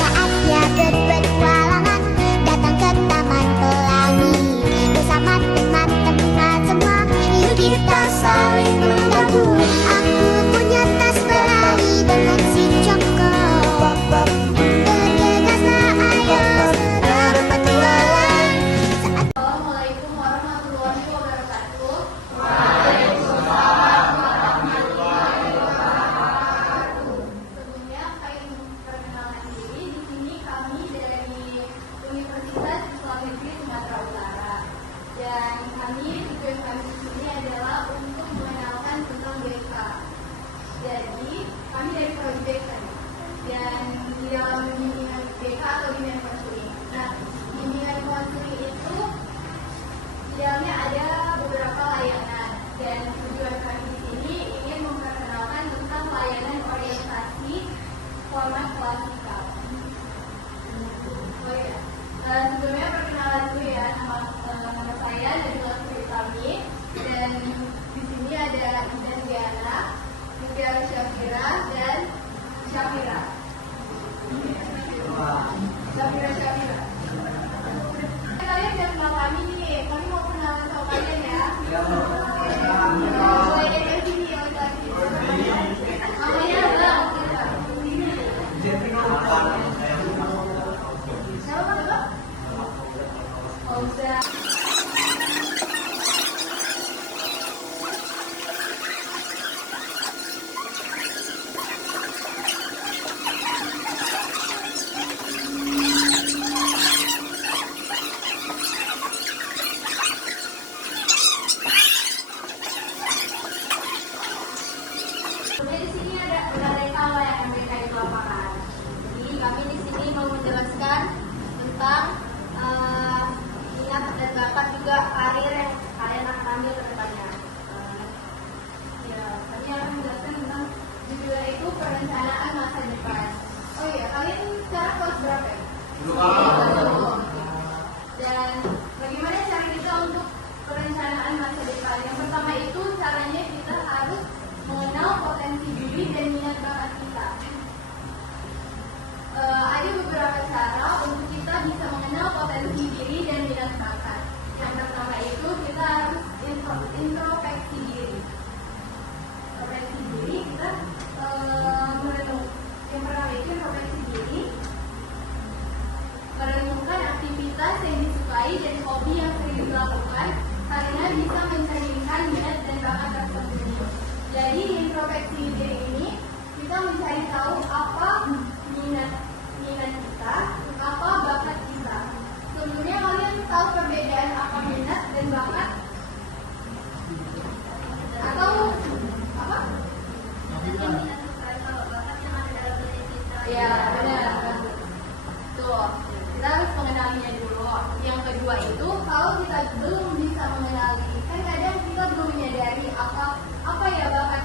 Saatnya berpetualangan, datang ke Taman Pelangi. Bersama teman-teman semua, yuk kita saling membantu. Aku punya tas berlari dengan si Joko. Bergegaslah ayo berpetualang. Assalamualaikum warahmatullahi wabarakatuh. Sebelumnya saya ingin memperkenalkan diri. Di sini kami dari Universitas Islam Negeri Sumatera Utara. Dan tujuan kami di sini adalah untuk mengenalkan tentang BK. Jadi kami dari Prodi BK. Dan di dalam bimbingan BK atau bimbingan konseling. Nah, bimbingan konseling itu di dalamnya ada beberapa layanan, dan tujuan kami di sini ingin memperkenalkan tentang layanan orientasi format klasikal. Oh ya, sebelumnya perkenalan dulu ya, nama saya Najwa Sritami, dan di sini ada Idan Diana, Mutiara Syafira, dan Syafira. Syafira. Kalian udah kenal kami nih, kami mau kenalan sama kalian ya. Mulai dari sini ya, namanya Bang. Siapa Bang? Fauza. Kemudian di sini ada mereka yang mereka di lapangan. Jadi kami di sini mau menjelaskan tentang minat dan bakat juga karir yang kalian akan ambil ke depannya. Kami akan menjelaskan tentang judulnya itu perencanaan masa depan. Oh iya, kalian sekarang kelas berapa ya? Belum. Dan bagaimana cara kita untuk perencanaan masa depan? Yang pertama itu caranya kita harus mengenal potensi diri dan minat bakat kita. Ada beberapa cara untuk kita bisa mengenal potensi diri dan minat bakat. Yang pertama itu kita harus introspeksi diri. Introspeksi diri kita merenung. Yang pertama itu introspeksi diri, merenungkan aktivitas yang disukai dan hobi yang sering dilakukan karena bisa mencerminkan minat dan bakat tersebut. Jadi introspeksi diri ini kita mencari tahu apa minat kita, apa bakat kita. Sebelumnya kalian tahu perbedaan apa minat dan bakat? Atau apa? Ya benar. Tuh, kita harus mengenalinya dulu. Yang kedua itu kalau kita belum bisa mengenali, kan kadang kita belum menyadari apa ya bakat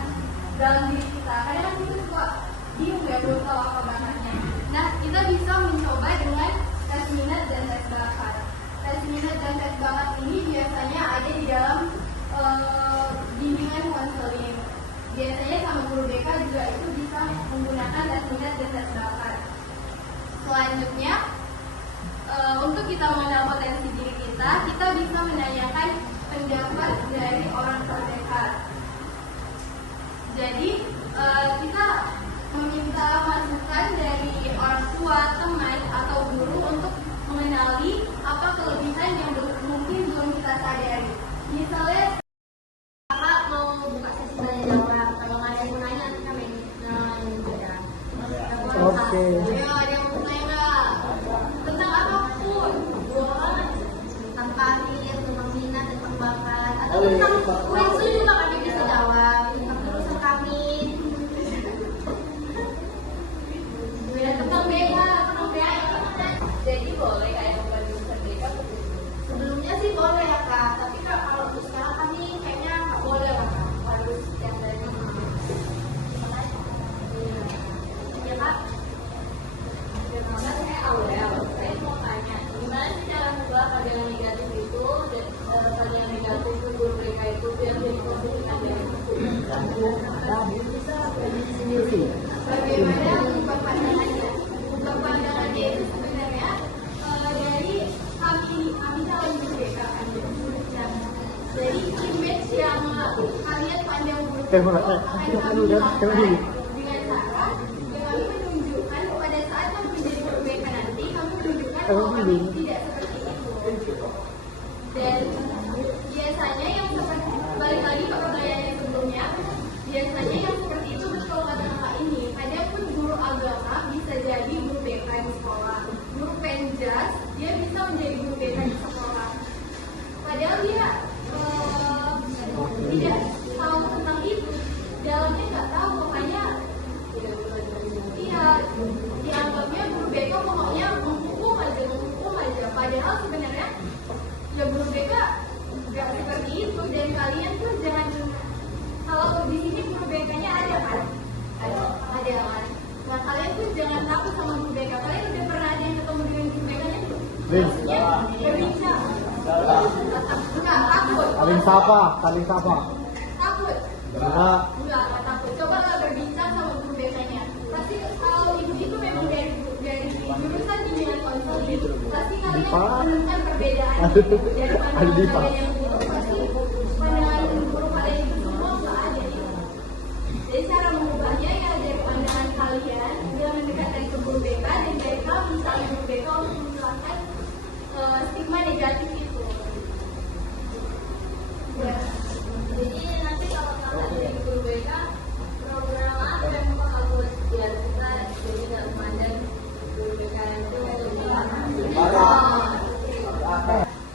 dalam diri kita. Kadang kita suka bingung ya, belum tahu apa bakatnya. Nah, kita bisa mencoba dengan tes minat dan tes bakat. Tes minat dan tes bakat ini biasanya ada di dalam bimbingan konseling. Biasanya sama guru BK juga itu bisa menggunakan tes minat dan tes bakat. Selanjutnya, untuk kita mengenal potensi diri kita bisa menanyakan pendapat dari orang terdekat. Jadi kita meminta masukan dari orang tua, teman, atau guru untuk mengenali apa kelebihan yang mungkin belum kita sadari. Misalnya kakak mau buka sesi tanya jawab, kalau nggak ada yang mau nanya nanti kami aja. Oke. Ayo, ada yang mau tanya nggak? Tentang apapun, tentang karir, tentang minat, tentang bakat, atau tentang kuis juga kami bisa jawab. Tentang jurusan kami. Tentang BK. Jadi boleh kayak bukan jurusan BK. Sebelumnya sih boleh ya kak, tapi kalau untuk sekarang kami kayaknya nggak boleh lah kak. Harus yang dari ya kak. akan kami lakukan dengan cara yang kami menunjukkan pada saat kami menjadi guru BK nanti, kami menunjukkan bahwa kami tidak seperti itu. Dan biasanya yang seperti balik lagi ke pertanyaan yang sebelumnya, biasanya yang seperti itu betul kata kakak ini. Ada pun guru agama bisa jadi guru BK di sekolah, guru penjas dia bisa menjadi guru BK di sekolah. Padahal dia tidak tahu tentang itu, dalamnya nggak tahu, makanya dia dianggapnya guru BK pokoknya menghukum aja. Padahal sebenarnya ya guru BK nggak seperti itu. Dan kalian tuh jangan, kalau di sini guru BK-nya ada kan? Ada kan? Nah kalian tuh jangan takut sama guru BK. Kalian udah pernah ada yang ketemu dengan guru BK-nya tuh? Maksudnya berbincang. Enggak takut. Saling sapa. Takut. Enggak takut. Coba lah berbincang sama guru BK-nya. Pasti kalau itu memang dari jurusan bimbingan konseling, pasti kalian menemukan perbedaan dari pandangan kalian yang begitu. Pasti pandangan guru kalian itu semua nggak ada itu. Jadi cara mengubahnya ya dari pandangan kalian, jangan mendekatkan ke guru BK, dan dari kami misalnya guru BK untuk menghilangkan stigma negatif itu. Ya. Jadi nanti kalau kalian jadi guru BK, program apa yang bakal buat biar kita jadi nggak memandang guru BK itu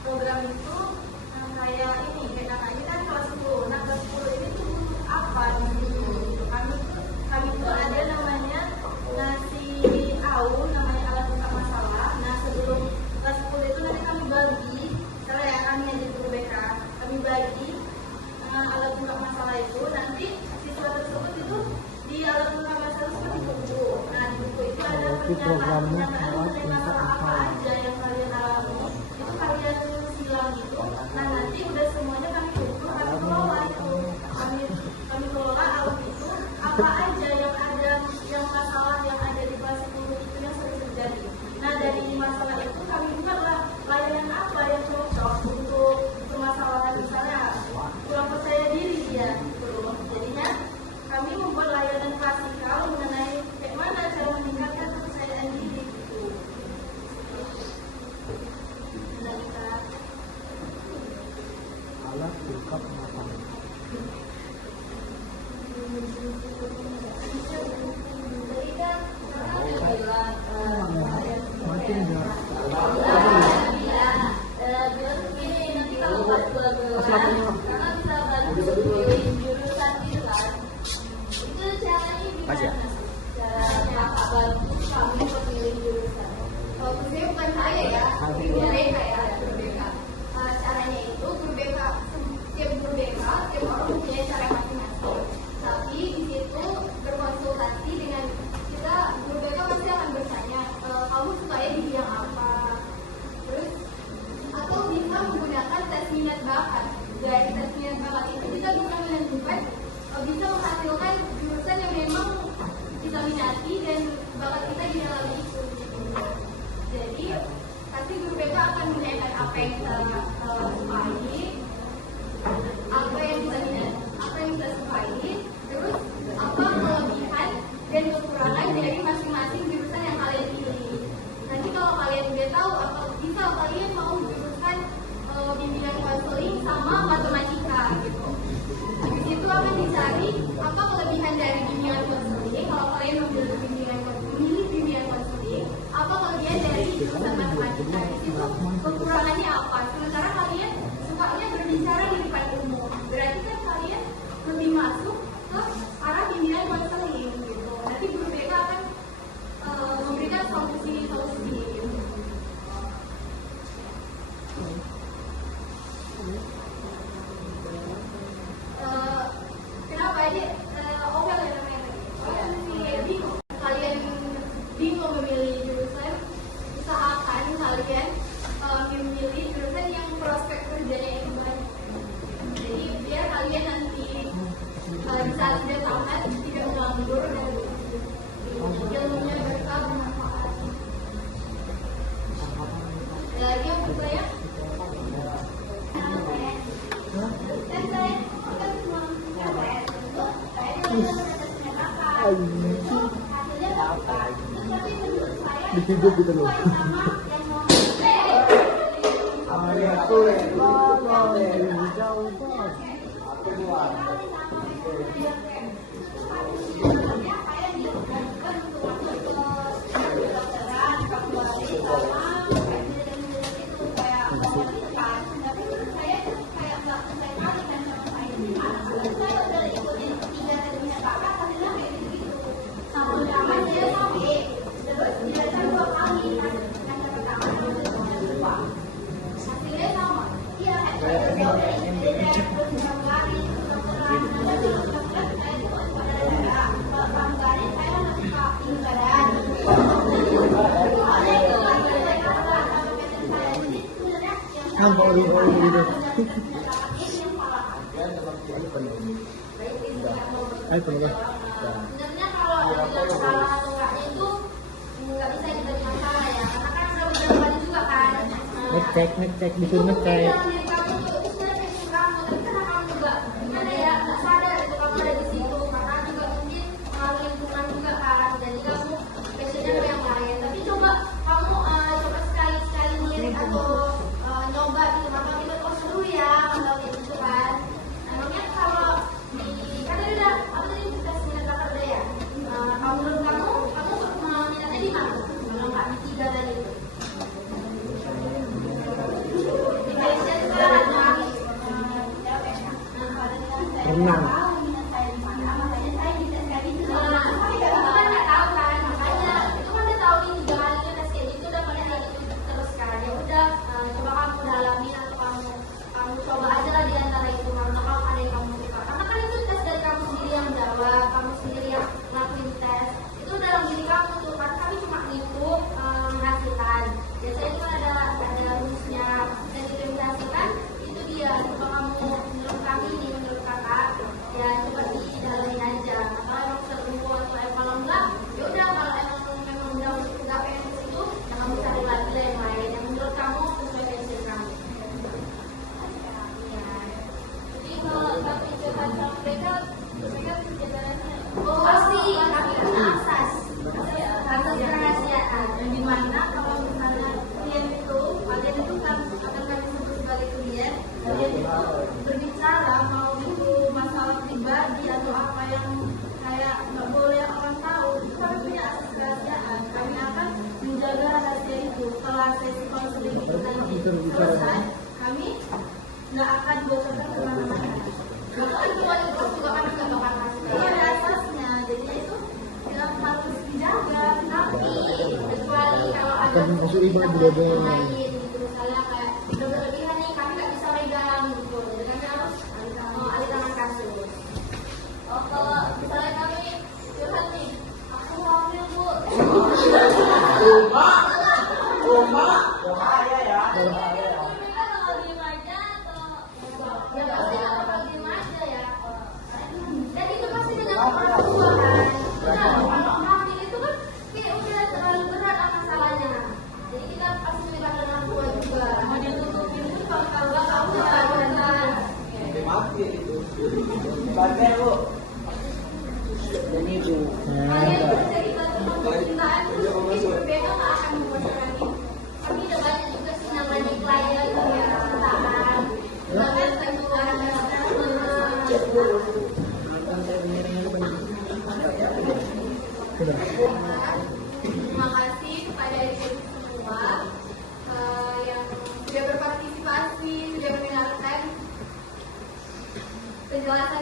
program itu kayak ini, kayak kakaknya kan kelas 10. Nah kelas 10 ini tuh apa gitu? Kami tuh ada namanya ngasih tahu namanya alat buka masalah. Nah sebelum kelas 10 itu nanti kami bagi, misalnya ya kami yang jadi guru BK, kami bagi alat buka masalah itu. Nanti siswa tersebut itu di alat buka masalah seperti buku. Nah di buku itu ada pernyataan mengenai masalah apa aja yang kalian alami. Itu kalian silang itu. Nah nanti udah semuanya kami kumpul, kami kelola itu. Kami kelola alat itu apa aja yang ada, yang masalah yang ada di kelas 10 itu yang sering terjadi. Nah dari masalah itu kami buatlah layanan apa yang cocok untuk permasalahan, misalnya kurang percaya diri ya gitu. Jadinya kami membuat layanan klasikal mengenai kayak mana cara meningkatkan kepercayaan diri gitu. Nah, kita Alat backup masalah. tadi kan kakak udah bilang bilang begini, nanti kalau pas bulan kakak bisa bantu pilih jurusan gitu kan. Itu caranya gimana? Cara kakak bantu kami untuk pilih jurusan. Kalau saya bukan saya ya, guru BK ya, guru BK. Caranya itu guru BK, setiap guru BK, setiap orang punya cara masing-masing. Tapi di situ berkonsultasi dengan kita, guru BK pasti akan bertanya, kamu sukanya di bidang apa? Terus atau bisa menggunakan tes minat bakat. Dari tes minat bakat itu kita bisa menentukan, bisa menghasilkan jurusan yang memang kita minati dan bakat kita di dalam itu. Jadi pasti guru BK akan menanyakan apa yang kita sukai, apa yang kita minat, apa yang kita sukai, terus apa kelebihan dan kekurangan dari masing-masing jurusan yang kalian pilih. Nanti kalau kalian udah tahu, apa bisa kalian mau jurusan bimbingan konseling sama matematika gitu. Di situ akan dicari apa kelebihan dari bimbingan konseling. Kalau kalian memilih bimbingan konseling, apa kelebihan dari jurusan matematika? Di situ kekurangannya apa? Sementara kalian sukanya Hidup gitu loh. Nampak gitu. Ayo penuh. Sebenarnya kalau dibilang salah atau enggaknya itu nggak bisa dibagi masalah ya, karena kan udah beberapa kali juga kan. Ngecek disuruh ngecek. Dalam diri kamu tuh itu sebenarnya passion kamu, tapi karena kamu juga gimana ya nggak sadar itu kamu ada di situ, karena juga mungkin pengaruh lingkungan juga kan. Jadi kamu passionnya ke yang lain, tapi coba kamu coba sekali-sekali melirik atau nyoba gitu, maka kita oh seru ya kalau kayak gitu kan. Emangnya kalau kan tadi udah apa tadi tes minat bakat udah ya. Kalau menurut kamu minatnya di mana? Kalau nggak di 3 tadi itu. Di passion sekarang Renang. berbicara mau itu masalah pribadi atau apa yang kayak nggak boleh orang tahu, itu kami punya akses kerahasiaan. Kami akan menjaga rahasia itu. Setelah sesi konseling itu nanti selesai, kami nggak akan bocorkan kemana-mana. Bahkan keluar itu juga kami nggak bakal kasih. Itu ada asasnya, jadi itu tidak harus dijaga. Tapi kecuali kalau ada Masuk ibadah boleh-boleh. lain gitu, misalnya kayak udah berlebihan nih, kami nggak bisa megang gitu, jadi kami harus alih tangan kasus. Oh, kalau misalnya kami curhat nih, aku hamil bu. Mereka bakal diem aja atau ya pasti nggak bakal diem aja ya. Dan itu pasti dengan orang tua kan. Nah, hamil itu kan kayak udah terlalu berat masalahnya. Jadi kita pasti melibatkan orang tua juga. Mau ditutupin itu kalau nggak tahu nggak kan. Kalian bercerita tentang percintaan terus mungkin berbeda nggak akan membocorkan ini. Tapi udah banyak juga sih namanya klien punya percintaan. Bahkan keluar terima kasih kepada ibu semua yang sudah berpartisipasi, sudah mendengarkan penjelasan